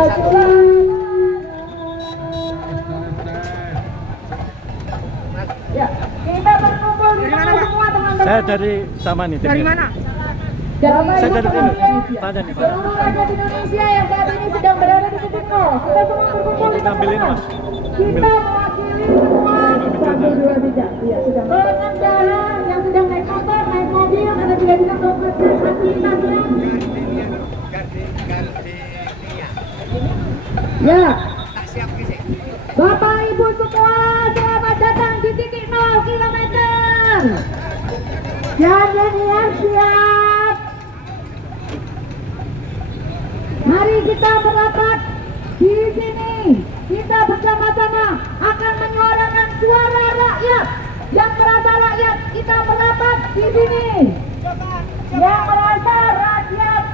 Ya, kita berkumpul di mana semua teman-teman. Saya dari sama nih. Dari mana? Saya dari sini. Tanya nih Pak. Seluruh rakyat Indonesia yang saat ini sedang berada di titik nol. Kita semua berkumpul di Ambilin mana? Mas. Kita mewakili semua 1, 2, 3. Iya, sudah. Pengendara yang sedang naik motor, naik mobil, atau tidak bisa melakukan aktivitasnya. Ya. Bapak Ibu semua, selamat datang di titik 0 kilometer. Jadinya siap. Mari kita merapat di sini. Kita bersama-sama akan menyuarakan suara rakyat. Yang merasa rakyat, kita merapat di sini. Yang merasa rakyat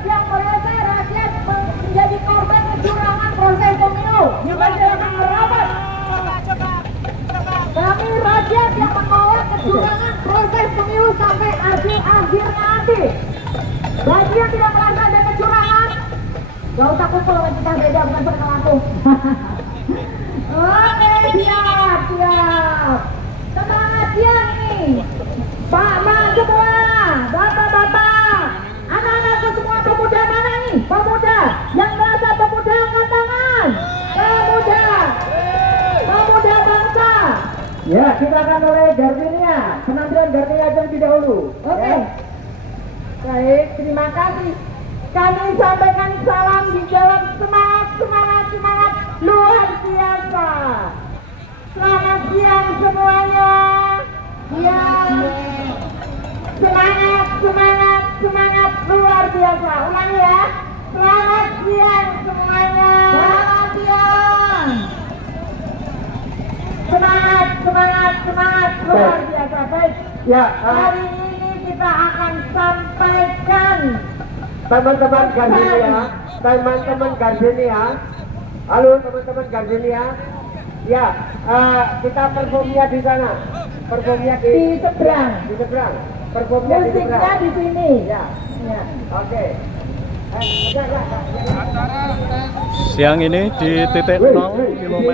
menjadi korban kecurangan proses pemilu, juga silakan merapat. Kami rakyat yang menolak kecurangan proses pemilu sampai akhir-akhirnya nanti. Bagi yang tidak merasa ada kecurangan, gak usah kumpul, kita beda, bukan perkara aku. Oke, siap. Semangat siang ini. Pak semua, bapak-bapak, anak-anakku semua, pemuda mana nih? Pemuda, yang merasa pemuda angkat tangan. Pemuda bangsa. Ya, kita akan mulai Gardenia. Penampilan Gardenia terlebih dahulu. Oke. Ya. Baik, terima kasih. Kami sampaikan salam di dalam semangat luar biasa. Selamat siang semuanya. Ya. Semangat luar biasa. Ulangi ya. Selamat siang semuanya. Selamat siang. Semangat luar biasa. Baik. Ya, hari ini kita akan sampaikan teman-teman Gardenia. Halo teman-teman Gardenia. Ya, kita performnya di sana. Performnya di seberang. Performnya di seberang. Musiknya di sini. Ya. Oke. Siang ini di titik 0 km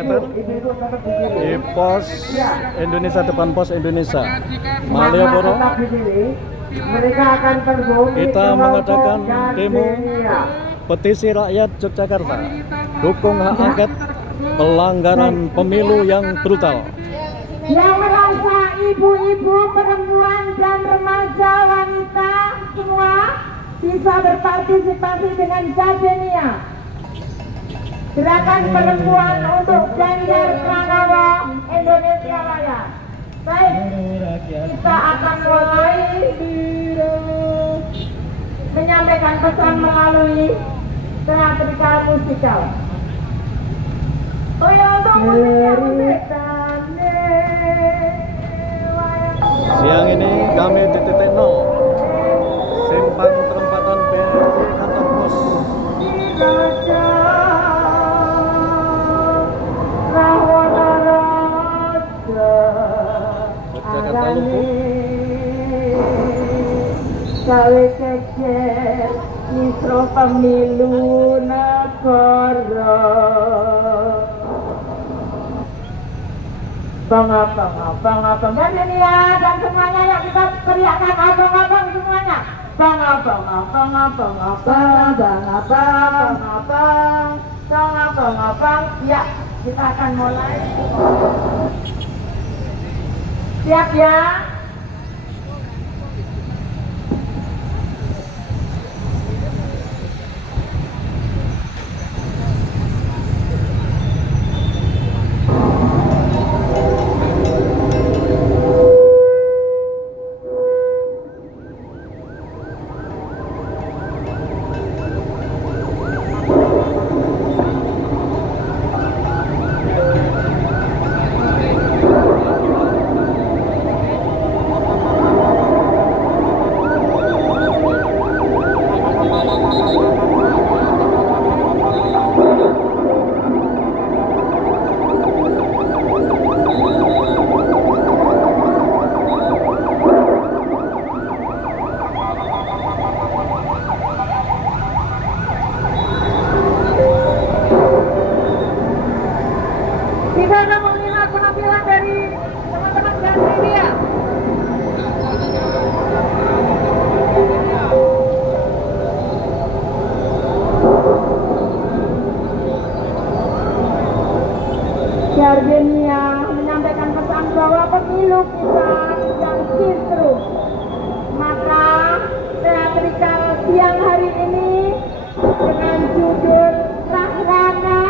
di pos Indonesia, depan pos Indonesia Malioboro. Mereka akan Kita mengadakan demo petisi rakyat Yogyakarta dukung hak angket pelanggaran pemilu yang brutal. Yang merasa ibu-ibu, perempuan dan remaja wanita semua bisa berpartisipasi dengan Gardenia. Gerakan perempuan untuk Ganjar Pranowo Indonesia Raya. Baik, kita akan mulai menyampaikan pesan melalui teatrikal musikal. Oh ya, untuk musik. Siang ini kami di titik 0 simpang perempatan BRI kantor pos. Yogyakarta lumpuh. Gawe kecer misro pemilu negara. Abang-abang Gardenia dan semuanya, ya kita teriakkan abang-abang semuanya. Abang-abang, ya kita akan mulai. Siap ya? Kita akan melihat penampilan dari teman-teman Gansilia. Gardenia menyampaikan pesan bahwa pemilu kita yang kisruh. Maka teatrikal siang hari ini dengan judul Rahrana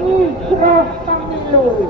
Kisruh Pemilu.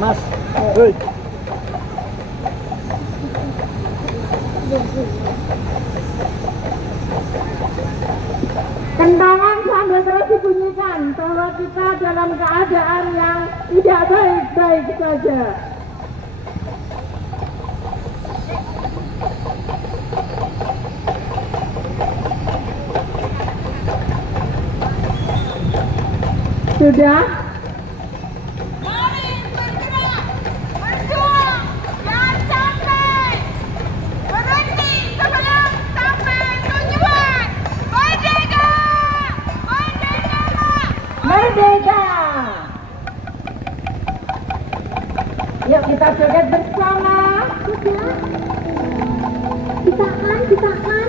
Mas. Hei. Kentongan sambil terus dibunyikan bahwa kita dalam keadaan yang tidak baik-baik saja. Sudah? Mari bergerak, berjuang, jangan sampai berhenti sebelum sampai tujuan. Merdeka! Merdeka! Merdeka! Yuk kita joget bersama. Sudah? Kita kan.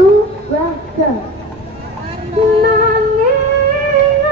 Tuh, baca. Nanging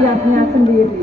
rakyatnya sendiri.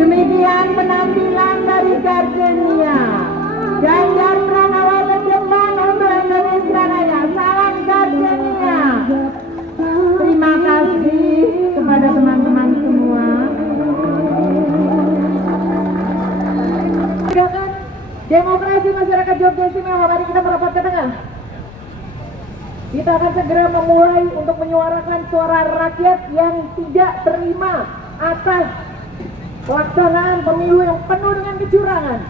Demikian penampilan dari Gardenia. Ganjar Pranowo ke depan untuk Indonesia Raya. Salam Gardenia. Terima kasih kepada teman-teman semua. Demokrasi masyarakat Jogja Istimewa, mari kita merapat ke tengah. Kita akan segera memulai untuk menyuarakan suara rakyat yang tidak terima atas pelaksanaan pemilu yang penuh dengan kecurangan.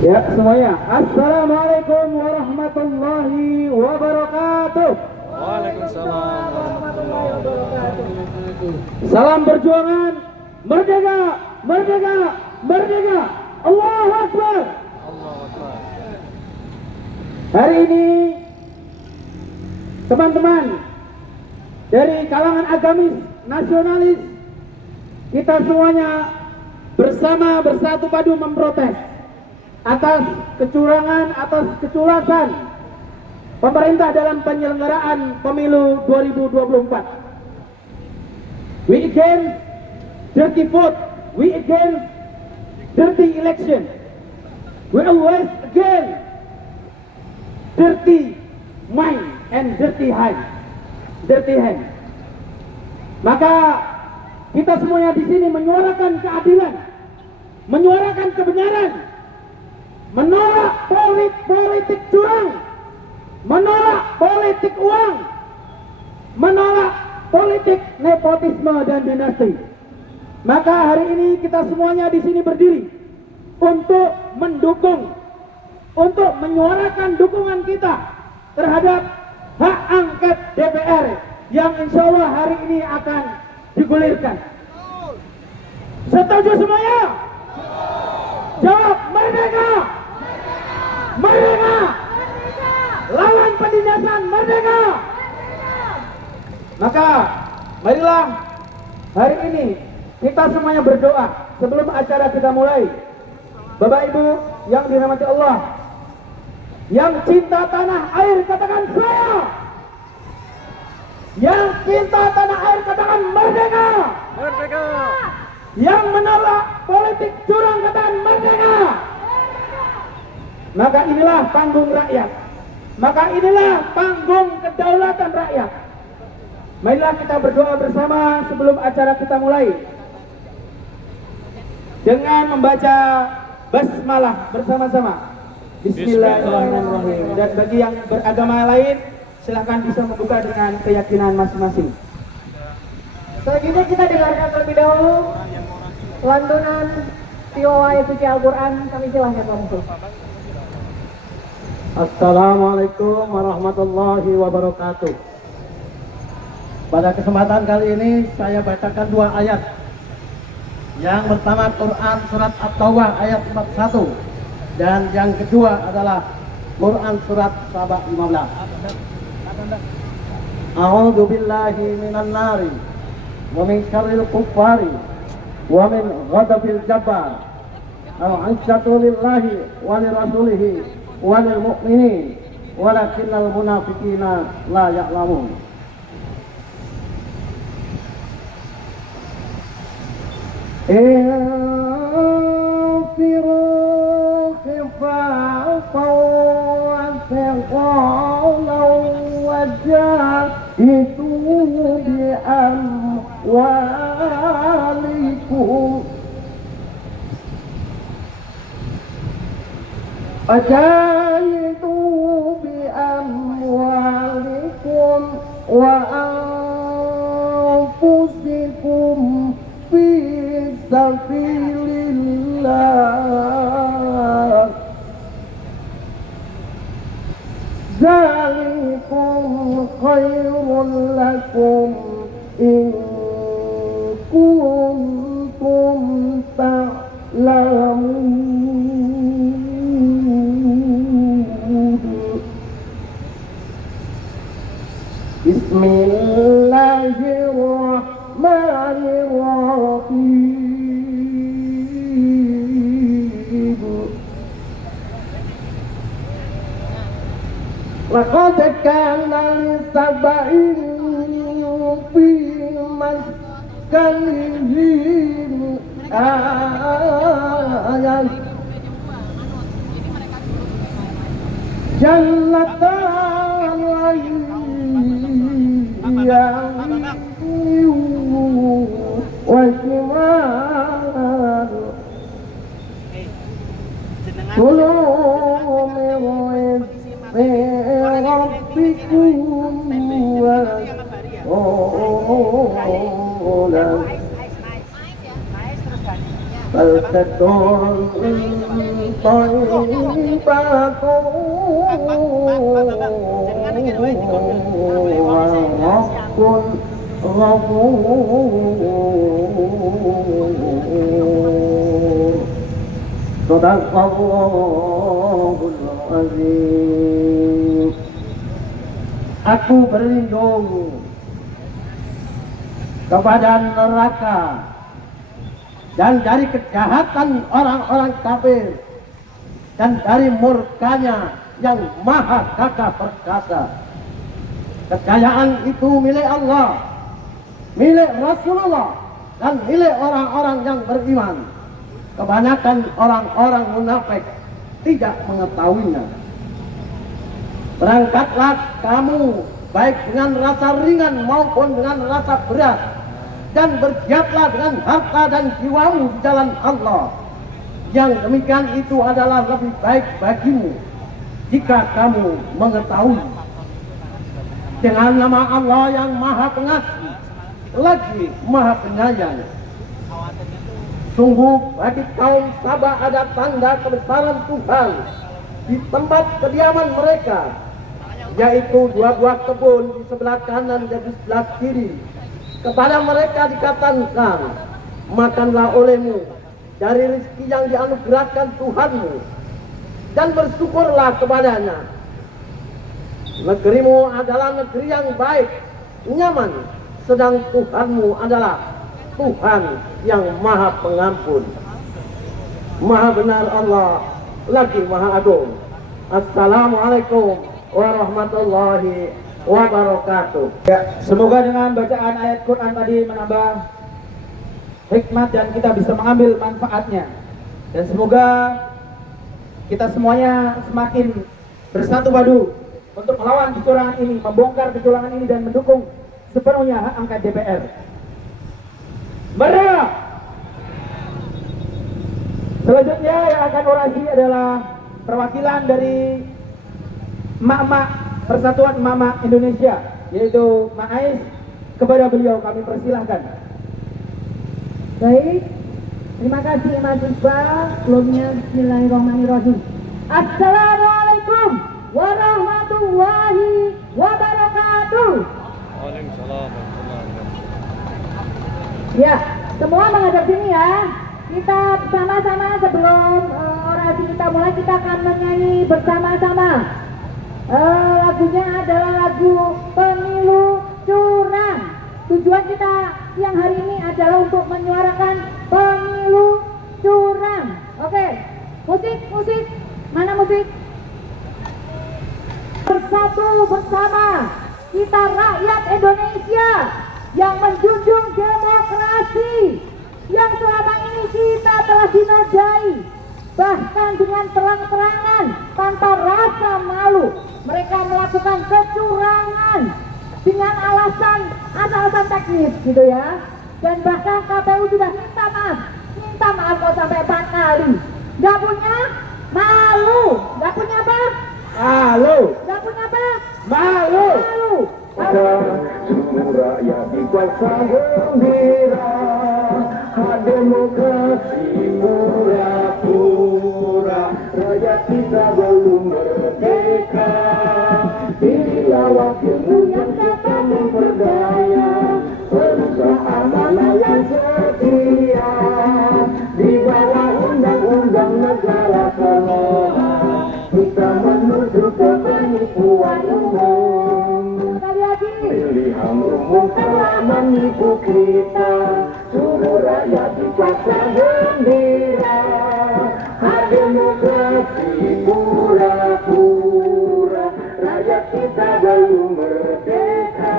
Ya semuanya, Assalamualaikum warahmatullahi wabarakatuh. Waalaikumsalam warahmatullahi wabarakatuh. Salam perjuangan, merdeka, merdeka, merdeka. Allahu Akbar. Allahu Akbar. Hari ini teman-teman dari kalangan agamis, nasionalis, kita semuanya bersatu padu memprotes atas kecurangan, atas keculasan pemerintah dalam penyelenggaraan pemilu 2024. We against dirty vote, we against dirty election, we always against dirty mind and dirty hand. Maka kita semuanya di sini menyuarakan keadilan, menyuarakan kebenaran, menolak politik curang, menolak politik uang, menolak politik nepotisme dan dinasti. Maka hari ini kita semuanya di sini berdiri untuk mendukung, untuk menyuarakan dukungan kita terhadap hak angket DPR yang insya Allah hari ini akan digulirkan. Setuju semuanya? Jawab merdeka! Merdeka! Lawan penindasan, merdeka! Maka marilah hari ini kita semuanya berdoa sebelum acara kita mulai. Bapak Ibu yang dirahmati Allah, yang cinta tanah air katakan saya. Yang cinta tanah air katakan merdeka. Merdeka. Yang menolak politik curang katakan merdeka. Maka inilah panggung rakyat. Maka inilah panggung kedaulatan rakyat. Marilah kita berdoa bersama sebelum acara kita mulai dengan membaca basmalah bersama-sama. Bismillahirrahmanirrahim. Dan bagi yang beragama lain, silahkan bisa membuka dengan keyakinan masing-masing. Selanjutnya kita dengarkan terlebih dahulu lantunan tilawah suci Al-Quran. Kami silahkan langsung. Assalamualaikum warahmatullahi wabarakatuh. Pada kesempatan kali ini saya bacakan 2 ayat. Yang pertama Quran surat At-Taubah ayat 41 dan yang kedua adalah Quran surat Saba 15. A'udzu billahi minan nari wa min syarril kuffari wa min ghadabil jabbar. Al-'izzatu lillahi wa lirasulihi wa lil mu'minin walakinnal munafiqina la ya'lamun. انفروا خفافا وثقالا وجاهدوا بأموالكم وأنفسكم في سبيل الله ذلكم خير لكم إن كنتم تعلمون. بسم الله الرحمن الرحيم. لقد كان لسبع في مسكنهم آية جنتان وشمال كلوا من رزق ربكم واشكروا بلدة طيبة ورب غفور. صدق الله العظيم. Aku berlindung kepada neraka dan dari kejahatan orang-orang kafir dan dari murkanya yang maha gagah perkasa. Kejayaan itu milik Allah, milik Rasulullah, dan milik orang-orang yang beriman. Kebanyakan orang-orang munafik tidak mengetahuinya. Berangkatlah kamu baik dengan rasa ringan maupun dengan rasa berat, dan berjihadlah dengan harta dan jiwamu di jalan Allah. Yang demikian itu adalah lebih baik bagimu jika kamu mengetahui. Dengan nama Allah yang maha pengasih lagi maha penyayang. Sungguh bagi kaum Sabah ada tanda kebesaran Tuhan di tempat kediaman mereka, yaitu 2 buah kebun di sebelah kanan dan di sebelah kiri. Kepada mereka dikatakan, makanlah olehmu dari rezeki yang dianugerahkan Tuhanmu dan bersyukurlah kepadanya. Negerimu adalah negeri yang baik, nyaman, sedang Tuhanmu adalah Tuhan yang maha pengampun. Maha benar Allah, lagi maha agung. Assalamualaikum warahmatullahi wabarakatuh. Ya, semoga dengan bacaan ayat Quran tadi menambah hikmat dan kita bisa mengambil manfaatnya. Dan semoga kita semuanya semakin bersatu padu untuk melawan kecurangan ini, membongkar kecurangan ini dan mendukung sepenuhnya hak angket DPR. Merdeka! Selanjutnya yang akan orasi adalah perwakilan dari emak-emak Persatuan Emak-emak Indonesia, yaitu Mak Ais. Kepada beliau kami persilahkan. Baik, terima kasih mahasiswa. Sebelumnya bismillahirrahmanirrahim. Assalamualaikum warahmatullahi wabarakatuh. Waalaikumsalam. Ya, semua menghadap sini ya. Kita sama-sama sebelum orasi kita mulai, kita akan menyanyi bersama-sama. Lagunya adalah lagu Pemilu Curang. Tujuan kita siang hari ini adalah untuk menyuarakan pemilu curang. Oke, musik, mana musik? Bersatu bersama kita rakyat Indonesia yang menjunjung demokrasi yang selama ini kita telah dinodai, bahkan dengan terang-terangan tanpa rasa malu mereka melakukan kecurangan dengan alasan teknis gitu ya, dan bahkan KPU sudah minta maaf kok sampai 4 kali. Gak punya malu, gak punya apa? Halo. Gak punya apa? Malu. Semua rakyat dikuasa gembira, demokrasi pura-pura, rakyat kita belum merdeka. Pilihlah wakilmu yang dapat memperdaya, berusaha mana yang setia, di bawah undang-undang negara kelola, kita menuju ke penipuan umum. Pilihan umum telah menipu kita, suruh rakyat dipaksa gembira, demokrasi pura-pura, rakyat kita belum merdeka.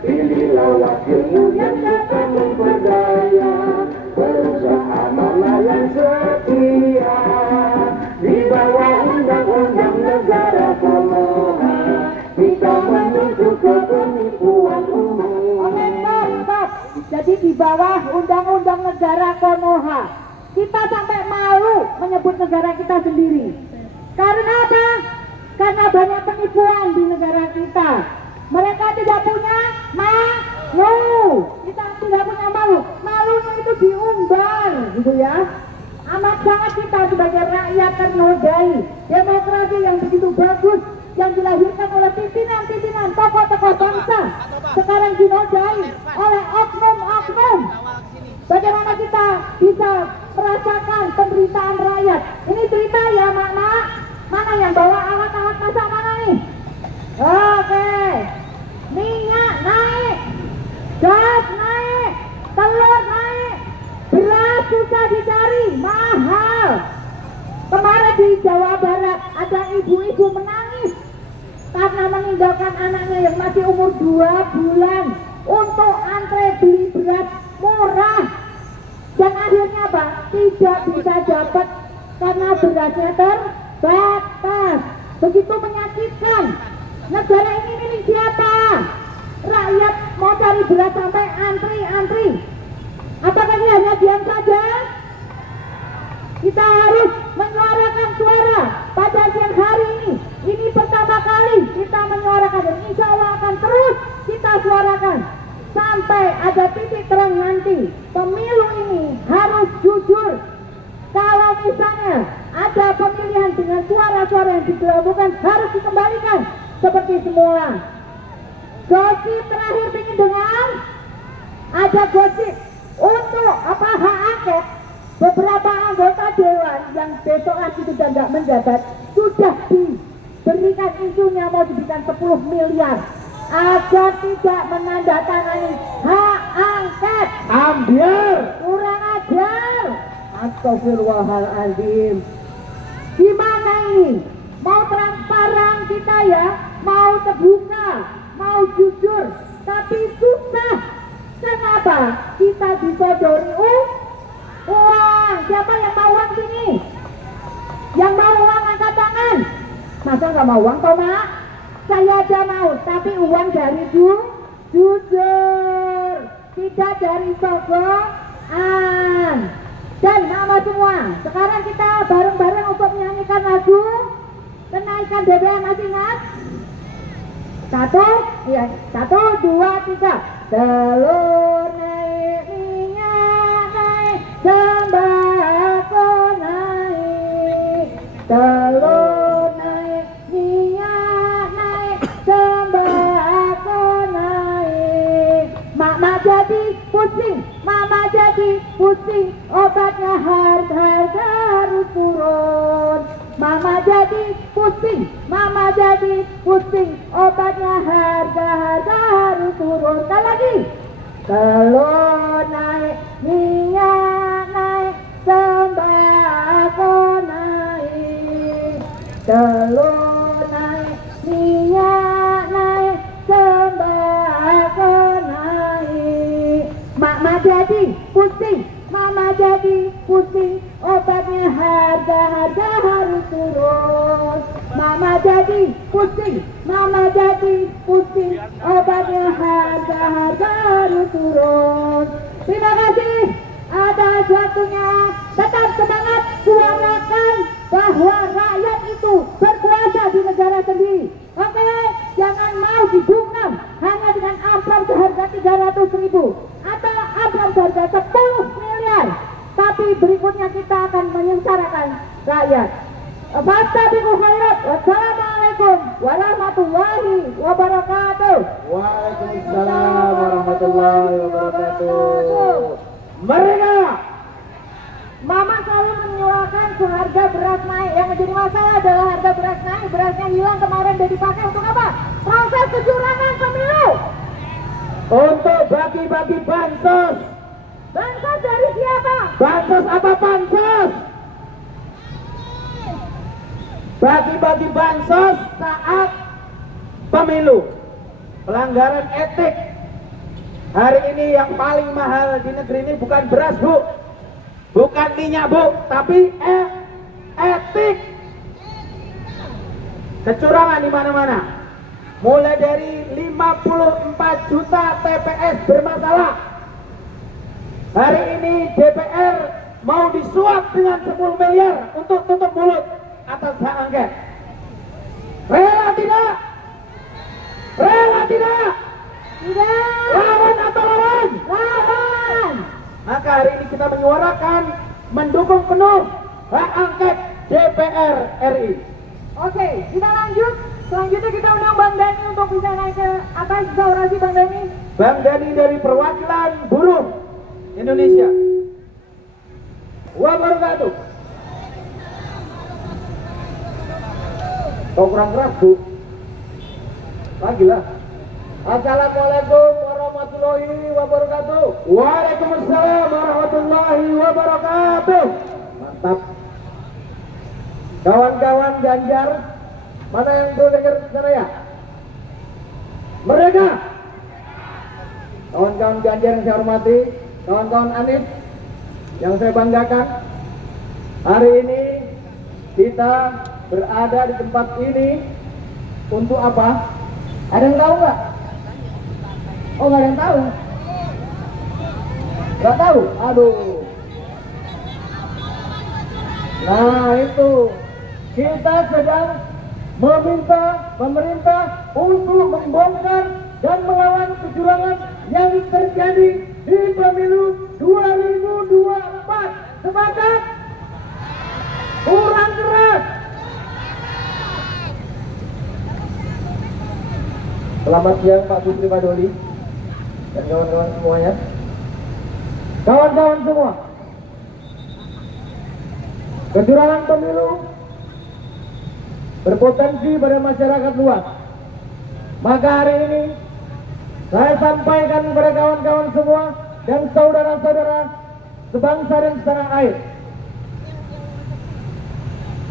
Pilihlah wakilmu yang dapat memperdaya, berusaha mana yang setia, di bawah undang-undang negara kelola, kita menuju ke penipuan umum. Oke, stop. Jadi di bawah undang-undang negara Konoha, kita sampai malu menyebut negara kita sendiri. Karena apa? Karena banyak penipuan di negara kita. Mereka tidak punya malu. Kita tidak punya malu. Malunya itu diumbar, gitu ya. Amat sangat kita sebagai rakyat ternodai demokrasi yang begitu bagus, yang dilahirkan oleh pimpinan-pimpinan tokoh-tokoh bangsa, sekarang dinodai oleh oknum-oknum. Bagaimana kita bisa merasakan penderitaan rakyat? Ini cerita ya mak-mak. Mana yang bawa alat-alat masak mana nih? Oke, minyak naik, gas naik, telur naik, beras susah dicari, mahal. Kemarin di Jawa Barat ada ibu-ibu menangis karena meninggalkan anaknya yang masih umur 2 bulan untuk antre beli beras murah, dan akhirnya apa? Tidak bisa dapat karena berasnya terbatas. Begitu menyakitkan. Negara ini milik siapa? Rakyat mau cari beras sampai antri-antri. Apakah ini hanya diam saja? Kita harus menyuarakan suara pada siang hari ini. Ini pertama kali kita menyuarakan, dan insya Allah akan terus kita suarakan sampai ada titik terang nanti. Pemilu ini harus jujur. Kalau misalnya ada pemilihan dengan suara-suara yang digabungkan, harus dikembalikan seperti semula. Gosip terakhir ingin dengar, ada gosip untuk apa hak angket. Beberapa anggota dewan yang besok lagi sudah tidak menjabat sudah diberikan isunya mau diberikan 10 miliar agar tidak menandatangani hak angket. Ambil. Kurang ajar. Astagfirullahaladzim. Gimana ini? Mau transparan kita ya, mau terbuka, mau jujur, tapi susah. Kenapa? Kita disodori uang. Siapa yang mau uang sini? Yang mau uang angkat tangan. Masa nggak mau uang toh mak? Saya aja mau, tapi uang dari jujur, tidak dari sogokan. Dan nama semua, sekarang kita bareng-bareng untuk menyanyikan lagu kenaikan BBM. Masih ingat? 1, 2, 3. Telur naik, minyak naik, sembako naik. Telur naik, minyak naik, sembako naik. Mak jadi pusing pusing, obatnya harga harus turun. Mama jadi pusing, mama jadi pusing, obatnya harga harus turun. Sekali lagi. Telur naik, minyak naik, sembako naik. Telur naik, minyak naik, sembako naik. Mama jadi pusing, mama jadi pusing, obatnya harga harus turun. Mama jadi pusing, mama jadi pusing, obatnya harga harus turun. Terima kasih atas waktunya. Tetap semangat, suarakan bahwa rakyat itu berkuasa di negara sendiri. Oke, jangan mau dibungkam hanya dengan amplop seharga 300.000 atau amplop seharga 10 miliar. Tapi berikutnya kita akan menyengsarakan rakyat. Fastabiqul khairat. Wassalamualaikum warahmatullahi wabarakatuh. Waalaikumsalam warahmatullahi wabarakatuh. Mereka Mama selalu menyuarakan harga beras naik. Yang menjadi masalah adalah harga beras naik. Berasnya hilang kemarin dan dipakai untuk apa? Proses kecurangan pemilu. untuk bagi-bagi bansos. Bansos dari siapa? Bansos apa bansos? Bagi-bagi bansos saat pemilu. Pelanggaran etik. Hari ini yang paling mahal di negeri ini bukan beras, Bu. Bukan minyak, Bu, tapi etik. Kecurangan di mana-mana. Mulai dari 54 juta TPS bermasalah. Hari ini DPR mau disuap dengan 10 miliar untuk tutup mulut atas hak angket. Rela tidak? Rela tidak? Tidak. Lawan atau lawan? Lawan. Maka hari ini kita menyuarakan mendukung penuh hak angket DPR RI. Oke, kita lanjut. Selanjutnya kita undang Bang Dani untuk bisa naik ke atas. Bisa orasi Bang Dani. Bang Dani dari Perwakilan Buruh Indonesia. Wabarakatuh. Kau kurang keras, Bu. Lagi lah. Assalamualaikum warahmatullahi wabarakatuh. Waalaikumsalam warahmatullahi wabarakatuh. Mantap. Kawan-kawan Ganjar, mana yang perlu dengar sana ya? Mereka. Kawan-kawan Ganjar yang saya hormati, kawan-kawan Anies yang saya banggakan. Hari ini kita berada di tempat ini untuk apa? Ada yang tahu nggak? Oh, nggak ada yang tahu. Nggak tahu? Aduh. Nah itu, kita sedang meminta pemerintah untuk membongkar dan melawan kecurangan yang terjadi di pemilu 2024. Sepakat? Kurang keras. Selamat siang Pak Putri Pak Doli dan kawan-kawan semuanya. Kawan-kawan semua, kecurangan pemilu berpotensi pada masyarakat luas. Maka hari ini saya sampaikan kepada kawan-kawan semua dan saudara-saudara sebangsa dan setanah air.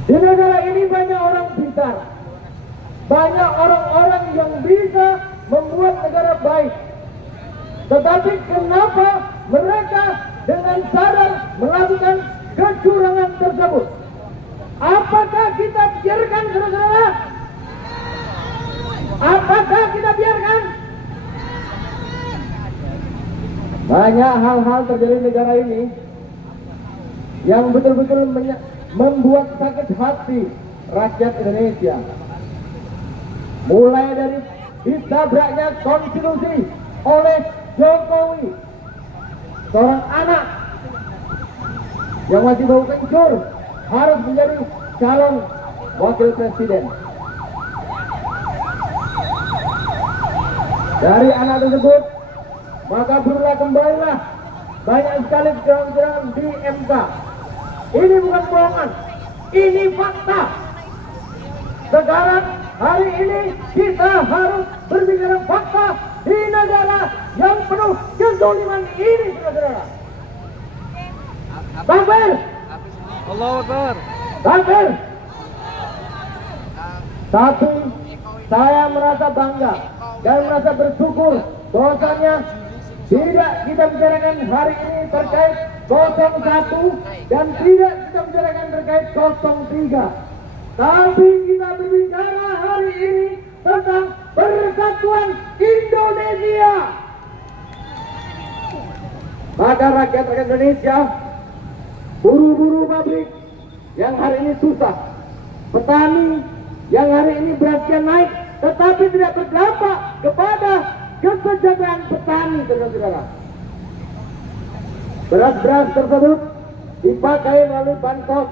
Di negara ini banyak orang pintar, banyak orang-orang yang bisa membuat negara baik. Tetapi kenapa mereka dengan sadar melakukan kecurangan tersebut? Apakah kita biarkan, saudara-saudara? Apakah kita biarkan? Banyak hal-hal terjadi di negara ini yang betul-betul membuat sakit hati rakyat Indonesia. Mulai dari ditabraknya konstitusi oleh Jokowi, seorang anak yang masih bau kencur harus menjadi calon wakil presiden. Dari anak tersebut, maka berulah kembalilah banyak sekali gerangan-gerangan di MK. Ini bukan bohongan, ini fakta. Sekarang hari ini kita harus berbicara fakta di negara yang penuh kezaliman ini, saudara-saudara. Takbir! Allahu Akbar. Takbir! Tapi saya merasa bangga dan merasa bersyukur bahwasanya tidak kita bicarakan hari ini terkait 01 dan tidak kita bicarakan terkait 03. Tapi kita berbicara hari ini tentang persatuan Indonesia. Maka rakyat Indonesia, buruh-buruh pabrik yang hari ini susah, petani yang hari ini berasnya naik tetapi tidak berdampak kepada kesejahteraan petani, saudara-saudara. Beras-beras tersebut dipakai melalui bansos,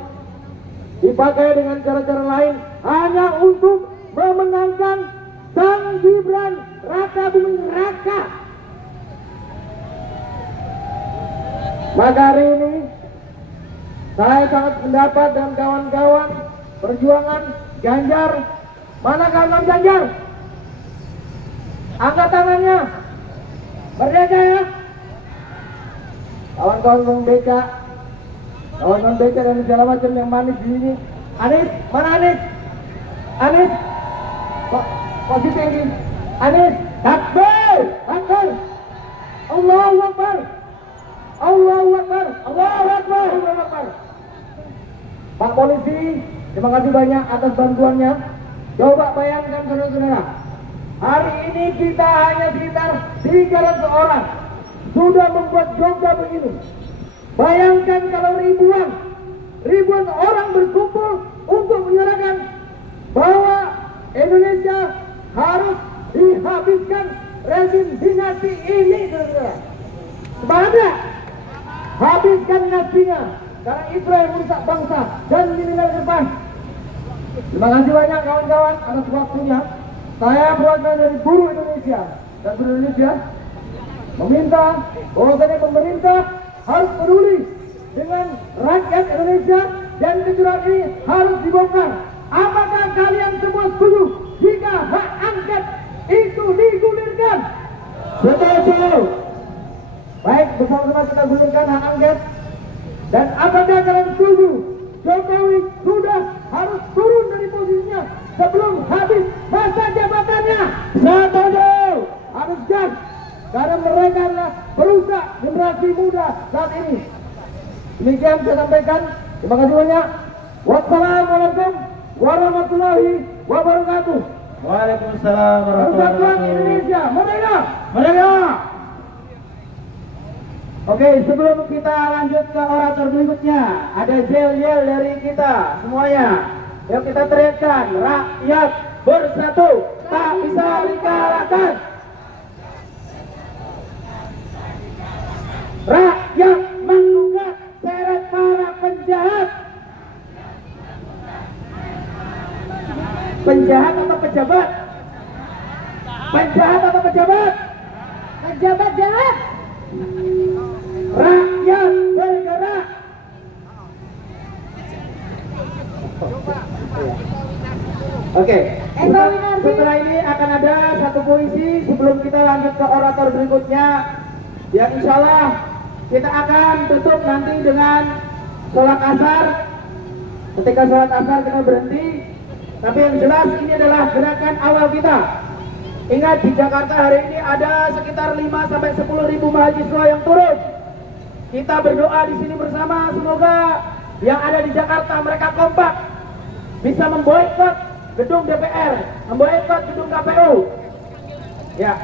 dipakai dengan cara-cara lain hanya untuk memenangkan Sang Gibran Raka Buming Raka. Maka hari ini saya sangat mendapat dengan kawan-kawan perjuangan Ganjar. Mana kawan Ganjar? Angkat tangannya. Merdeka ya. Kawan-kawan beca, kawan-kawan beca dan segala macam yang manis di sini. Anies, mana Anies? Anies, kok gitu ini? Anies, takbir, takbir. Allahu Akbar, Allahu Akbar, Allahu Akbar, Allahu Akbar. Pak Polisi, terima kasih banyak atas bantuannya. Coba bayangkan saudara-saudara, hari ini kita hanya sekitar 300 orang sudah membuat yoga begini. Bayangkan kalau ribuan orang berkumpul untuk menyuarakan bahwa Indonesia harus dihabiskan rezim dinasti ini, saudara-saudara. Semangat, habiskan dinastinya, karena itu yang merusak bangsa dan meninggal ke depan. Terima kasih banyak kawan-kawan atas waktunya. Saya perwakilan dari buruh Indonesia dan buruh Indonesia meminta bahwasanya pemerintah harus peduli dengan rakyat Indonesia dan kecurangan ini harus dibongkar. Apakah kalian semua setuju jika hak angket itu digulirkan? Setuju. Baik, bersama-sama kita gulirkan hak angket. Dan apakah kalian setuju Jokowi sudah harus turun dari posisinya sebelum habis masa jabatannya? Setuju. Harus gas, karena mereka adalah perusak generasi muda saat ini. Demikian saya sampaikan. Terima kasih banyak. Wassalamualaikum warahmatullahi wabarakatuh. Waalaikumsalam warahmatullahi Persatuan wabarakatuh. Indonesia merdeka, Merdeka. Oke, sebelum kita lanjut ke orator berikutnya, ada yel-yel dari kita semuanya. Yuk kita teriakkan, rakyat bersatu tak bisa dikalahkan. Rakyat menggugat seret para penjahat. Penjahat atau pejabat? Penjahat atau pejabat? Pejabat jahat. Rakyat bergerak. Oke, setelah ini akan ada satu puisi sebelum kita lanjut ke orator berikutnya, yang insya Allah kita akan tutup nanti dengan sholat asar. Ketika sholat asar kita berhenti, tapi yang jelas ini adalah gerakan awal kita. Ingat, di Jakarta hari ini ada sekitar 5-10 ribu mahasiswa yang turun. Kita berdoa di sini bersama, semoga yang ada di Jakarta mereka kompak, bisa memboikot gedung DPR, memboikot gedung KPU. Ya.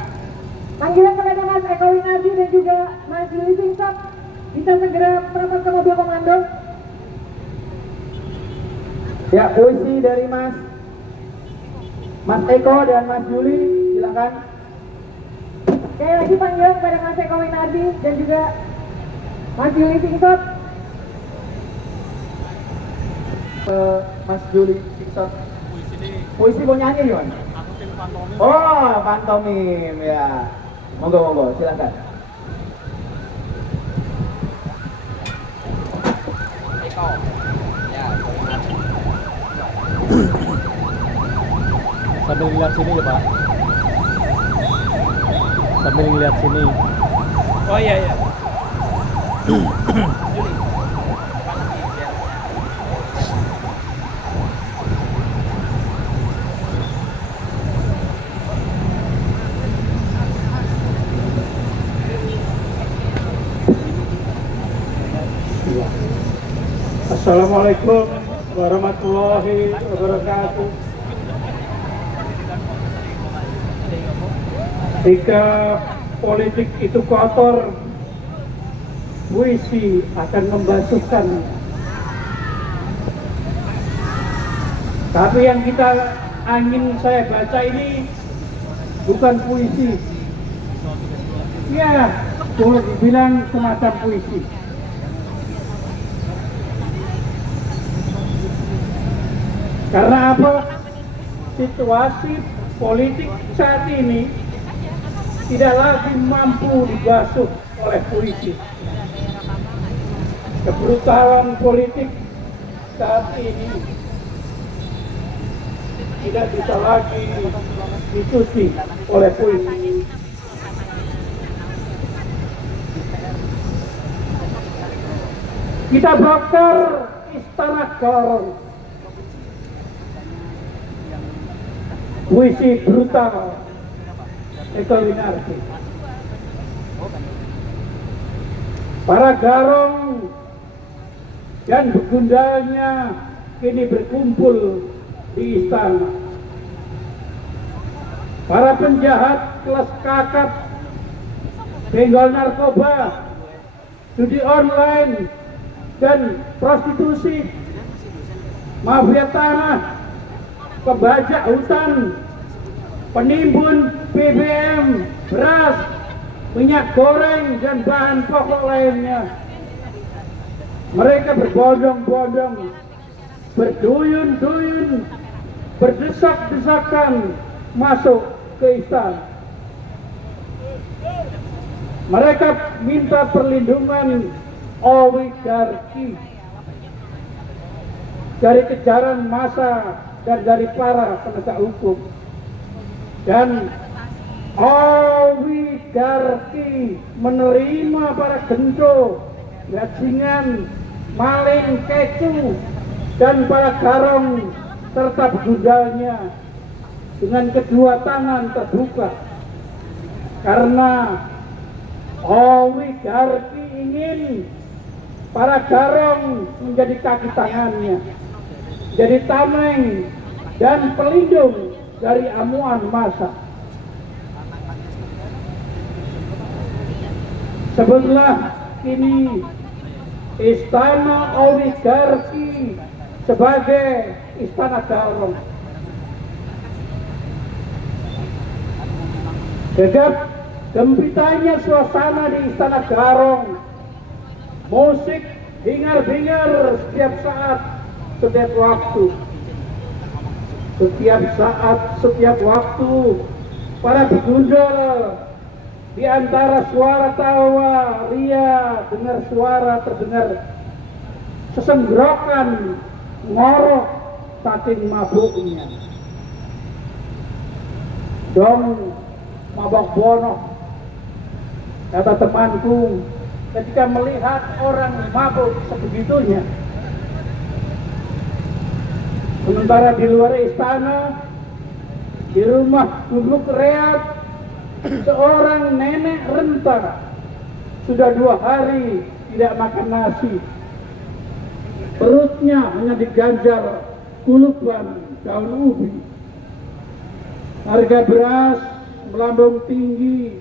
Panggilan kepada Mas Eko Winardi dan juga Mas Yuli Singsop, bisa segera merapat ke mobil komando. Ya, puisi dari Mas Eko dan Mas Yuli, silakan. Sekali lagi panggilan kepada Mas Eko Winardi dan juga Mas Yuli Singsop. Mas Yuli Singsop. Puisi mau nyanyi Yon? Oh, pantomim ya. Monggo, silakan. Sambil lihat sini ya Pak. Sambil lihat sini. Oh iya iya. Assalamualaikum warahmatullahi wabarakatuh. Jika politik itu kotor, puisi akan membasuhkan. Tapi yang ingin saya baca ini bukan puisi. Ya, boleh dibilang semacam puisi. Karena apa? Situasi politik saat ini tidak lagi mampu dibasuh oleh puisi. Kebrutalan politik saat ini tidak bisa lagi dicuci oleh puisi. Kita bakar istana Garong. Puisi brutal Eko Winarti. Para Garong dan begundalnya kini berkumpul di istana. Para penjahat kelas kakap, benggol narkoba, judi online, dan prostitusi, mafia tanah, pembajak hutan, penimbun BBM, beras, minyak goreng, dan bahan pokok lainnya. Mereka berbondong-bondong, berduyun-duyun, berdesak-desakan masuk ke istana. Mereka minta perlindungan oligarki dari kejaran massa dan dari para penegak hukum. Dan oligarki menerima para gento, bajingan, maling, kecu, dan para Garong serta begundalnya dengan kedua tangan terbuka. Karena oligarki ingin para Garong menjadi kaki tangannya, jadi tameng dan pelindung dari amuan massa. Sebelah kini istana oligarki sebagai istana Garong. Gegap gempitanya suasana di istana Garong. Musik hingar-bingar setiap saat, setiap waktu. Setiap saat, setiap waktu, para begundal di antara suara tawa, ria, dengar suara terdengar sesenggrokan ngorok saking mabuknya. Dong mabok bono, kata temanku ketika melihat orang mabuk sebegitunya. Sementara di luar istana, di rumah Gubernur Reat, seorang nenek renta sudah 2 hari tidak makan nasi. Perutnya hanya diganjar kulupan daun ubi. Harga beras melambung tinggi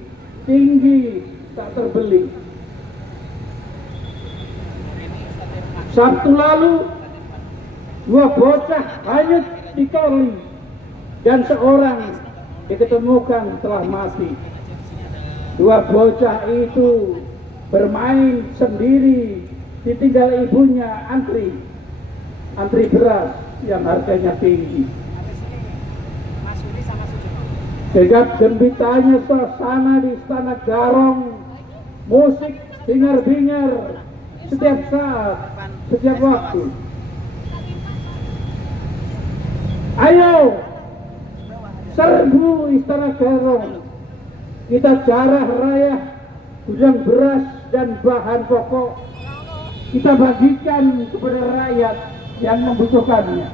tak terbeli. Sabtu lalu 2 bocah hanyut di kali dan seorang diketemukan telah mati. 2 bocah itu bermain sendiri, ditinggal ibunya antri beras yang harganya tinggi. Gegap gempitanya suasana di istana Garong, musik hingar-bingar setiap saat, setiap waktu. Ayo serbu Istana Garong. Kita jarah raya gudang beras dan bahan pokok. Kita bagikan kepada rakyat yang membutuhkannya.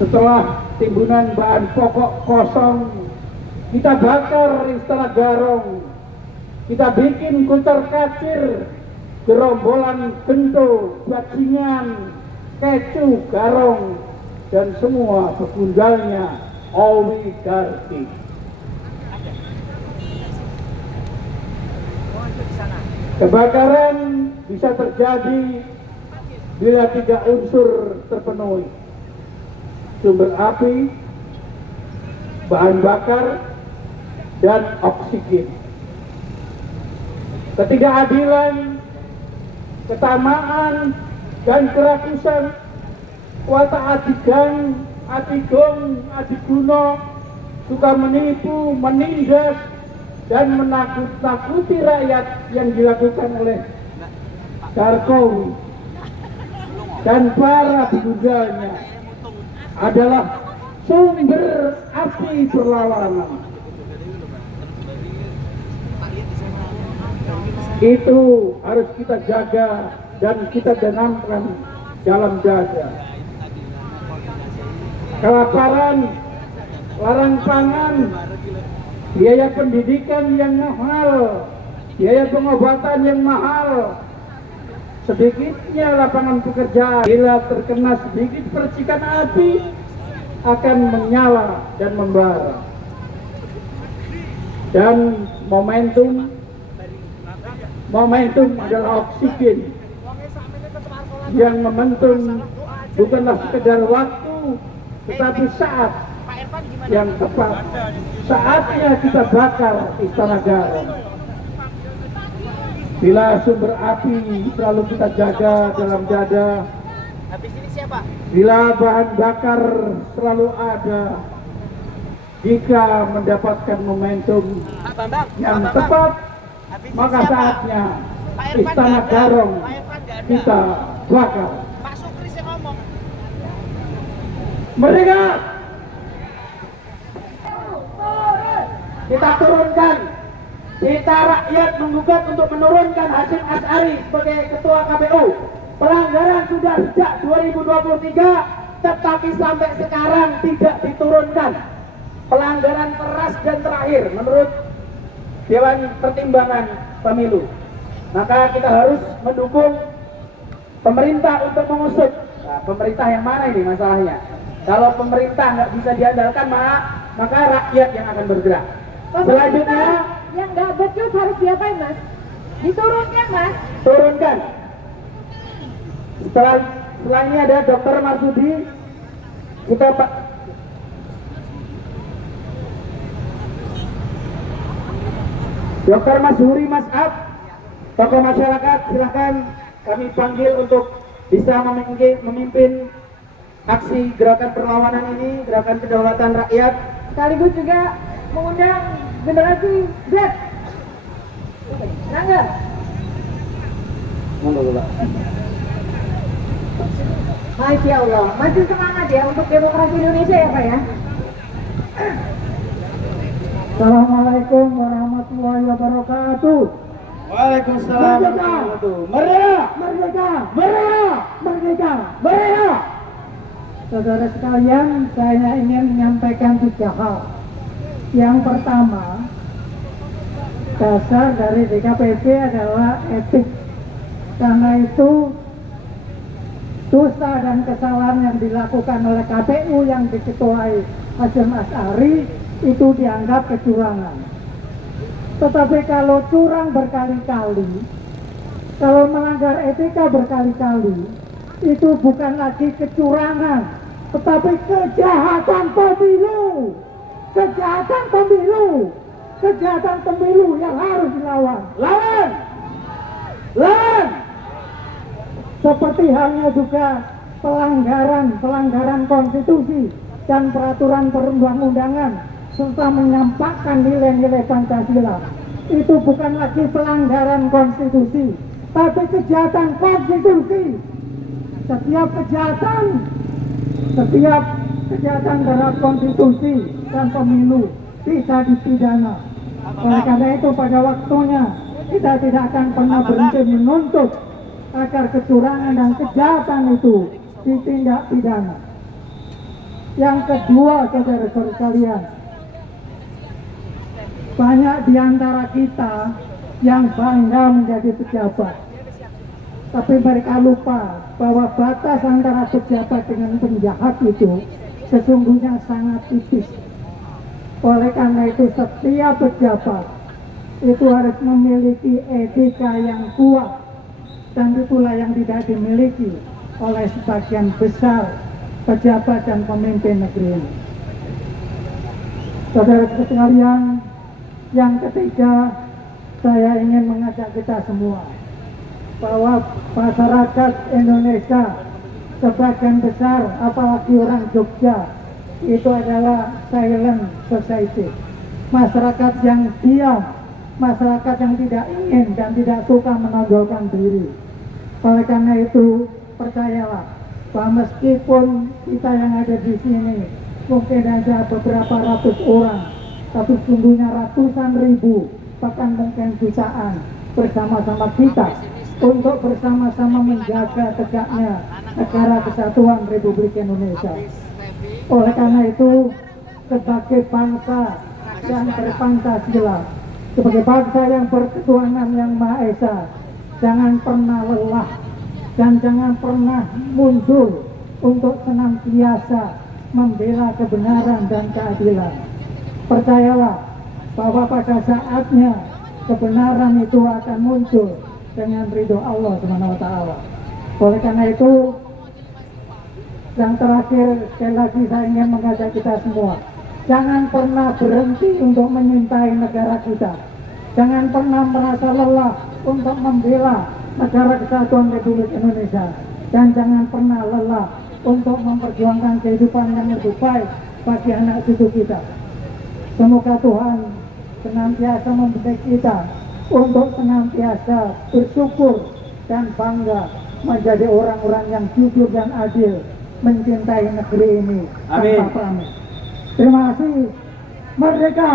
Setelah timbunan bahan pokok kosong, kita bakar Istana Garong. Kita bikin kucar-kacir gerombolan gento, bajingan, kecu, garong, dan semua begundalnya oligarki. Kebakaran bisa terjadi bila tiga unsur terpenuhi: sumber api, bahan bakar, dan oksigen. Ketidakadilan, ketamaan, dan kerakusan, wata adigang, adigong, adiguno, suka menipu, menindas, dan menakut-nakuti rakyat yang dilakukan oleh Jokowi dan para begundalnya adalah sumber api perlawanan. Itu harus kita jaga dan kita tanamkan dalam dada. Kelaparan, larang pangan, biaya pendidikan yang mahal, biaya pengobatan yang mahal, sedikitnya lapangan pekerjaan. Bila terkena sedikit percikan api, akan menyala dan membara. Dan momentum adalah oksigen yang momentum bukanlah sekedar waktu, tetapi saat yang tepat. Saatnya kita bakar Istana Garong. Bila sumber api selalu kita jaga dalam dada, bila bahan bakar selalu ada, jika mendapatkan momentum yang tepat, maka saatnya Istana Garong kita bakar. Merdeka! Kita turunkan. Kita rakyat menggugat untuk menurunkan Hasyim Asy'ari sebagai ketua KPU. Pelanggaran sudah sejak 2023, tetapi sampai sekarang tidak diturunkan. Pelanggaran keras dan terakhir menurut Dewan Pertimbangan Pemilu. Maka kita harus mendukung pemerintah untuk mengusut. Nah, pemerintah yang mana ini masalahnya? Kalau pemerintah nggak bisa diandalkan, maka rakyat yang akan bergerak. Selanjutnya, yang nggak becus harus diapain, Mas? Diturunkan, Mas? Turunkan. Setelah ini ada Dr. Marsudi. Kita Pak Dr. Masyuri Mas'ab, tokoh masyarakat, silahkan kami panggil untuk bisa memimpin aksi gerakan perlawanan ini, gerakan kedaulatan rakyat. Sekaligus juga mengundang generasi Z. Nangga. Masya Allah, masih semangat ya untuk demokrasi Indonesia ya Pak ya. Assalamualaikum warahmatullahi wabarakatuh. Waalaikumsalam warahmatullahi wabarakatuh. Merdeka! Merdeka! Merdeka! Merdeka! Merdeka! Saudara sekalian, saya ingin menyampaikan 3 hal. Yang pertama, dasar dari DKPP adalah etik. Karena itu, dosa dan kesalahan yang dilakukan oleh KPU yang diketuai Hasyim Asy'ari itu dianggap kecurangan. Tetapi kalau curang berkali-kali, kalau melanggar etika berkali-kali, itu bukan lagi kecurangan, tetapi kejahatan pemilu. Kejahatan pemilu. Kejahatan pemilu yang harus dilawan. Lawan! Lawan! Seperti halnya juga pelanggaran konstitusi dan peraturan perundang-undangan serta menyampaikan nilai-nilai Pancasila. Itu bukan lagi pelanggaran konstitusi, tapi kejahatan konstitusi. setiap kejahatan terhadap konstitusi dan pemilu bisa dipidana. Oleh karena itu pada waktunya kita tidak akan pernah berhenti menuntut agar kecurangan dan kejahatan itu ditindak pidana. Yang kedua, saudara-saudara sekalian, banyak di antara kita yang bangga menjadi pejabat, tapi mereka lupa bahwa batas antara pejabat dengan penjahat itu sesungguhnya sangat tipis. Oleh karena itu setiap pejabat itu harus memiliki etika yang kuat, dan itulah yang tidak dimiliki oleh sebagian besar pejabat dan pemimpin negeri ini. Saudara sekalian, yang ketiga, saya ingin mengajak kita semua bahwa masyarakat Indonesia sebagian besar, apalagi orang Jogja, itu adalah silent society, masyarakat yang diam, masyarakat yang tidak ingin dan tidak suka menonjolkan diri. Oleh karena itu, percayalah bahwa meskipun kita yang ada di sini mungkin ada beberapa ratus orang, tapi sungguhnya ratusan ribu, bahkan mungkin jutaan bersama-sama kita untuk bersama-sama menjaga tegaknya negara kesatuan Republik Indonesia. Oleh karena itu, sebagai bangsa yang berpancasila, sebagai bangsa yang berketuhanan yang Maha Esa, jangan pernah lelah dan jangan pernah mundur untuk senantiasa membela kebenaran dan keadilan. Percayalah bahwa pada saatnya kebenaran itu akan muncul dengan ridho Allah SWT. Oleh karena itu, yang terakhir, sekali lagi saya ingin mengajak kita semua, jangan pernah berhenti untuk menyintai negara kita. Jangan pernah merasa lelah untuk membela negara kesatuan Republik Indonesia. Dan jangan pernah lelah untuk memperjuangkan kehidupan yang lebih baik bagi anak cucu kita. Semoga Tuhan senantiasa membimbing kita untuk senantiasa bersyukur dan bangga menjadi orang-orang yang jujur dan adil, mencintai negeri ini tanpa pamrih. Terima kasih. Merdeka!